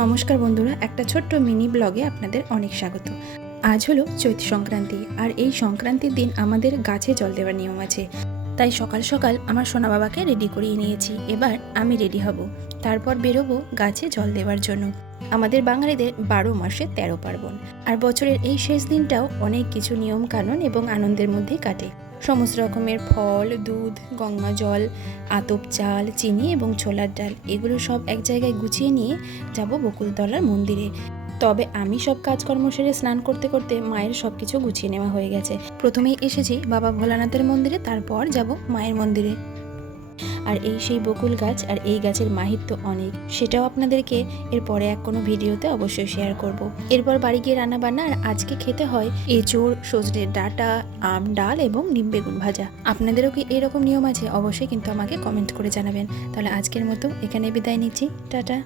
নমস্কার বন্ধুরা, একটা ছোট্ট মিনি ব্লগে আপনাদের অনেক স্বাগত। আজ হলো চৈত সংক্রান্তি, আর এই সংক্রান্তির দিন আমাদের গাছে জল দেওয়ার নিয়ম আছে। তাই সকাল সকাল আমার সোনা বাবাকে রেডি করিয়ে নিয়েছি। এবার আমি রেডি হব, তারপর বেরোবো গাছে জল দেওয়ার জন্য। আমাদের বাঙালিদের 12 মাসে 13 পার্বণ, আর বছরের এই শেষ দিনটাও অনেক কিছু নিয়ম কানুন এবং আনন্দের মধ্যেই কাটে। সমস্ত রকমের ফল, দুধ, গঙ্গা জল, আতপ চাল, চিনি এবং ছোলার ডাল এগুলো সব এক জায়গায় গুছিয়ে নিয়ে যাব বকুলতলার মন্দিরে। তবে আমি সব কাজকর্ম সেরে স্নান করতে করতে মায়ের সব কিছু গুছিয়ে নেওয়া হয়ে গেছে। প্রথমেই এসেছি বাবা ভোলানাথের মন্দিরে, তারপর যাব মায়ের মন্দিরে। আর এই সেই বকুল গাছ, আর এই গাছের মাহাত্ম্য অনেক, সেটাও আপনাদেরকে এরপরে কোনো ভিডিওতে অবশ্যই শেয়ার করব। এরপর বাড়ি গিয়ে রান্না বান্না, আর আজকে খেতে হয় এঁচোড়, সজনের ডাঁটা, আম ডাল এবং নিম বেগুন ভাজা। আপনাদেরও কি এরকম নিয়ম আছে? অবশ্যই কিন্তু আমাকে কমেন্ট করে জানাবেন। তাহলে আজকের মতো এখানে বিদায় নিচ্ছি, টাটা।